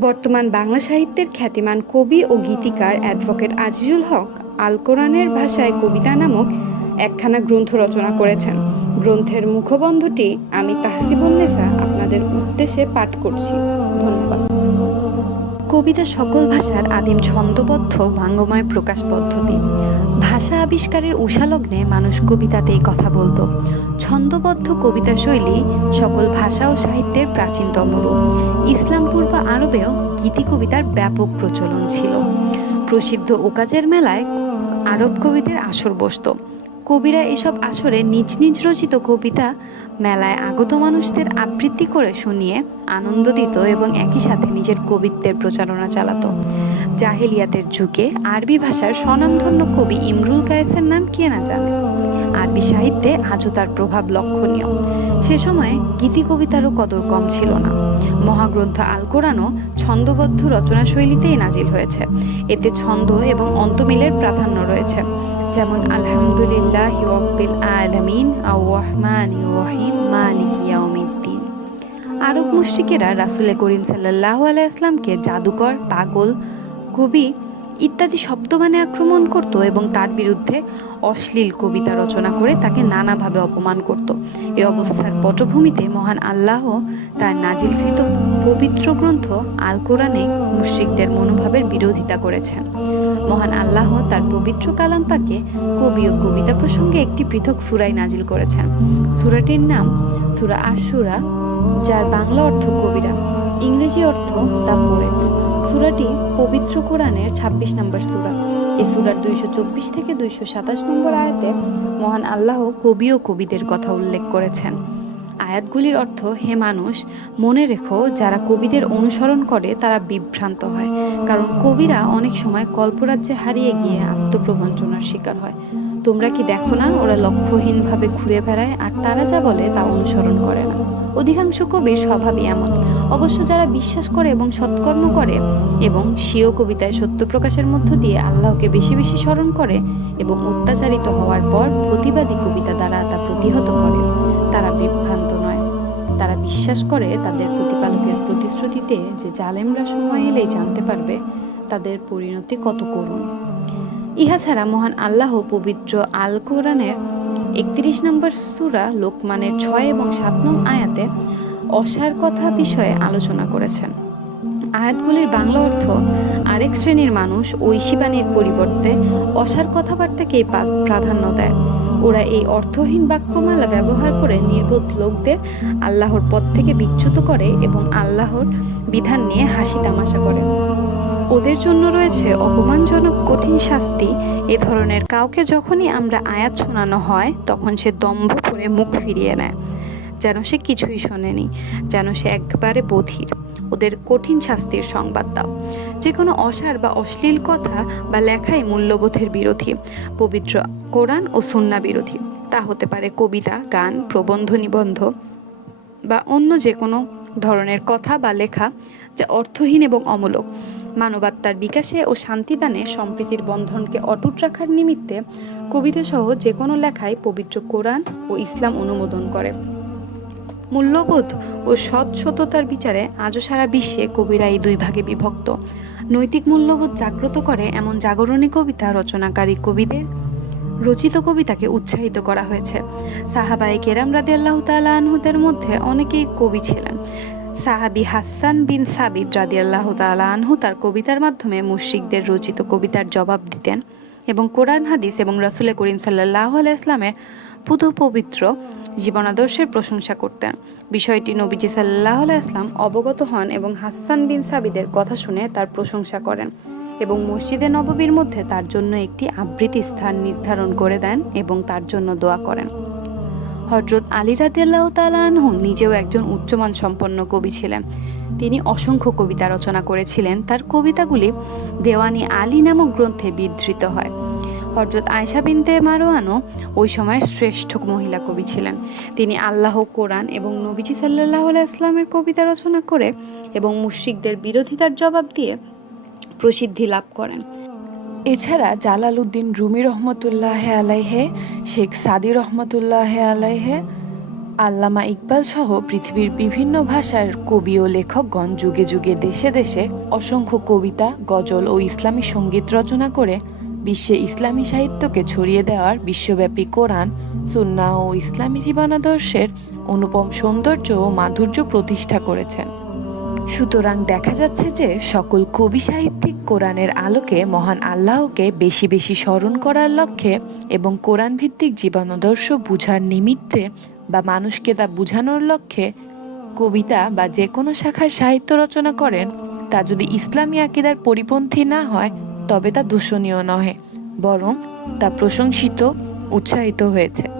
বর্তমান বাংলা সাহিত্যের খ্যাতিমান কবি ও গীতিকার অ্যাডভোকেট আজিজুল হক আল কোরআনের ভাষায় কবিতা নামক একখানা গ্রন্থ রচনা করেছেন। গ্রন্থের মুখবন্ধটি আমি তাহসিবুন্নেসা আপনাদের উদ্দেশ্যে পাঠ করছি। ধন্যবাদ। কবিতা সকল ভাষার আদিম ছন্দবদ্ধ ভাঙ্গময় প্রকাশ পদ্ধতি। ভাষা আবিষ্কারের উষালগ্নে মানুষ কবিতাতেই কথা বলতো। ছন্দবদ্ধ কবিতা শৈলী সকল ভাষা ও সাহিত্যের প্রাচীনতম রূপ। ইসলাম পূর্ব আরবেও গীতি কবিতার ব্যাপক প্রচলন ছিল। প্রসিদ্ধ ওকাজের মেলায় আরব কবিদের আসর বসত। কবিরা এসব আসরে নিজ নিজ রচিত কবিতা মেলায় আগত মানুষদের আবৃত্তি করে শুনিয়ে আনন্দ দিত এবং একই সাথে নিজের কবিত্বের প্রচারণা চালাতো। জাহেলিয়াতের যুগে আরবি ভাষার স্বনামধন্য কবি ইমরুল কায়েসের নাম কে না জানে? আরবি সাহিত্যে আজও তার প্রভাব লক্ষণীয়। সে সময়ে গীতি কবিতারও কদর কম ছিল না। মহাগ্রন্থ আল কোরআনও ছন্দবদ্ধ রচনাশৈলীতেই নাজিল হয়েছে। এতে ছন্দ এবং অন্তমিলের প্রাধান্য রয়েছে। যেমন, আলহামদুলিল্লাহ রব্বিল আলামিন আর রহমান রহিম, মালিক ইয়াউমিদ্দিন। আরব মুশরিকেরা রাসুলে করিম সাল্লাহ আলাইসলামকে জাদুকর, পাগল কবি ইত্যাদি শব্দবানে আক্রমণ করত এবং তার বিরুদ্ধে অশ্লীল কবিতা রচনা করে তাকে নানাভাবে অপমান করত। এ অবস্থার পটভূমিতে মহান আল্লাহ তার নাজিলকৃত পবিত্র গ্রন্থ আল কোরআনে মুশ্রিকদের মনোভাবের বিরোধিতা করেছেন। মহান আল্লাহ তার পবিত্র কালাম পাকে কবি ও কবিতা প্রসঙ্গে একটি পৃথক সুরাই নাজিল করেছেন। সুরাটির নাম সুরা আশুরা যার বাংলা অর্থ কবিরা, ইংরেজি অর্থ দ্য পোয়েটস। সুরাটি পবিত্র কোরআনের ২৬ নম্বর সুরা। এই সুরার দুইশো চব্বিশ থেকে দুইশো সাতাশ নম্বর আয়াতে মহান আল্লাহ কবি ও কবিদের কথা উল্লেখ করেছেন। আয়াতগুলির অর্থ, হে মানুষ, মনে রেখো, যারা কবিদের অনুসরণ করে, তারা বিভ্রান্ত হয়। কারণ কবিরা অনেক সময় কল্পরাজ্যে হারিয়ে গিয়ে আত্মপ্রবঞ্চনার শিকার হয়। তোমরা কি দেখো না, ওরা লক্ষ্যহীনভাবে ঘুরে বেড়ায়, আর তারা যা বলে তা অনুসরণ করে না। অধিকাংশ কবির স্বভাবই এমন। অবশ্য যারা বিশ্বাস করে এবং সৎকর্ম করে এবং স্বীয় কবিতায় সত্য প্রকাশের মধ্য দিয়ে আল্লাহকে বেশি বেশি স্মরণ করে এবং অত্যাচারিত হওয়ার পর প্রতিবাদী কবিতা দ্বারা তা প্রতিহত করে, তারা বিভ্রান্ত নয়। তারা বিশ্বাস করে তাদের প্রতিপালকের প্রতিশ্রুতিতে যে জালেমরা সময় এলেই জানতে পারবে, তাদের পরিণতি কত করুণ। ইহা ছাড়া মহান আল্লাহ পবিত্র আল কোরআনের একত্রিশ নম্বর সুরা লোকমানের ছয় এবং সাত নং আয়াতে অসার কথা বিষয়ে আলোচনা করেছেন। আয়াতগুলির বাংলা অর্থ, আরেক শ্রেণির মানুষ ঐশীবাণীর পরিবর্তে অসার কথাবার্তাকেই প্রাধান্য দেয়। ওরা এই অর্থহীন বাক্যমালা ব্যবহার করে নির্বোধ লোকদের আল্লাহর পথ থেকে বিচ্যুত করে এবং আল্লাহর বিধান নিয়ে হাসি তামাশা করে। ওদের জন্য রয়েছে অপমানজনক কঠিন শাস্তি। এ ধরনের কাউকে যখনই আমরা আয়াত শোনানো হয়, তখন সে দম্ভ করে মুখ ফিরিয়ে নেয়। যেন সে কিছুই শোনেনি, যেন সে একবারে বধির। ওদের কঠিন শাস্তির সংবাদ দাও। যে কোনো অসার বা অশ্লীল কথা বা লেখাই মূল্যবোধের বিরোধী, পবিত্র কোরআন ও সুন্না বিরোধী। তা হতে পারে কবিতা, গান, প্রবন্ধ নিবন্ধ বা অন্য যে কোনো ধরনের কথা বা লেখা যা অর্থহীন এবং অমূলক। মানবাত্মার বিকাশে ও শান্তিদানে সম্প্রীতির বন্ধনকে অটুট রাখার নিমিত্তে কবিতা সহ যে কোনো লেখায় পবিত্র কোরআন ও ইসলাম অনুমোদন করে। মূল্যবোধ ও সৎ সততার বিচারে আজও সারা বিশ্বে কবিরা এই দুই ভাগে বিভক্ত। নৈতিক মূল্যবোধ জাগ্রত করে এমন জাগরণী কবিতা রচনাকারী কবিদের রচিত কবিতাকে উৎসাহিত করা হয়েছে। সাহাবাই কেরাম রাদি আল্লাহ তালা আনহুদের মধ্যে অনেকেই কবি ছিলেন। সাহাবি হাসান বিন সাবিদ রাদি আল্লাহ আনহু তার কবিতার মাধ্যমে মুশ্রিকদের রচিত কবিতার জবাব দিতেন এবং কোরআন, হাদিস এবং রসুলে করিম সাল্লাহ আলাইসলামের পুত পবিত্র জীবনাদর্শের প্রশংসা করতেন। বিষয়টি নবীজি সাল্লাহ আলাইসলাম অবগত হন এবং হাসান বিন সাবিদের কথা শুনে তার প্রশংসা করেন এবং মসজিদে নববীর মধ্যে তার জন্য একটি আবৃত্তি স্থান নির্ধারণ করে দেন এবং তার জন্য দোয়া করেন। হজরত আলী রাদিয়াল্লাহ তালাহু নিজেও একজন উচ্চমান সম্পন্ন কবি ছিলেন। তিনি অসংখ্য কবিতা রচনা করেছিলেন। তার কবিতাগুলি দেওয়ানি আলী নামক গ্রন্থে বিধৃত হয়। হজরত আয়সা বিনতে মারোয়ানও ওই সময়ের শ্রেষ্ঠ মহিলা কবি ছিলেন। তিনি আল্লাহ, কোরআন এবং নবীজি সাল্লাহ আলাইসলামের কবিতা রচনা করে এবং মুশ্রিকদের বিরোধিতার জবাব দিয়ে প্রসিদ্ধি লাভ করেন। এছাড়া জালালউদ্দিন রুমি রহমতুল্লাহ আলাইহে, শেখ সাদি রহমতুল্লাহ আলাইহে, আল্লামা ইকবাল সহ পৃথিবীর বিভিন্ন ভাষার কবি ও লেখকগণ যুগে যুগে দেশে দেশে অসংখ্য কবিতা, গজল ও ইসলামী সংগীত রচনা করে বিশ্বে ইসলামী সাহিত্যকে ছড়িয়ে দেওয়ার বিশ্বব্যাপী কোরআন, সুন্নাহ ও ইসলামী জীবনাদর্শের অনুপম সৌন্দর্য ও মাধুর্য প্রতিষ্ঠা করেছেন। সুতরাং দেখা যাচ্ছে যে সকল কবি সাহিত্যিক কোরআনের আলোকে মহান আল্লাহকে বেশি বেশি স্মরণ করার লক্ষ্যে এবং কোরআন ভিত্তিক জীবনাদর্শ বুঝার নিমিত্তে বা মানুষকে তা বুঝানোর লক্ষ্যে কবিতা বা যে কোনো শাখার সাহিত্য রচনা করেন, তা যদি ইসলামী আকিদার পরিপন্থী না হয়, তবে তা দূষণীয় নহে, বরং তা প্রশংসিত, উৎসাহিত হয়েছে।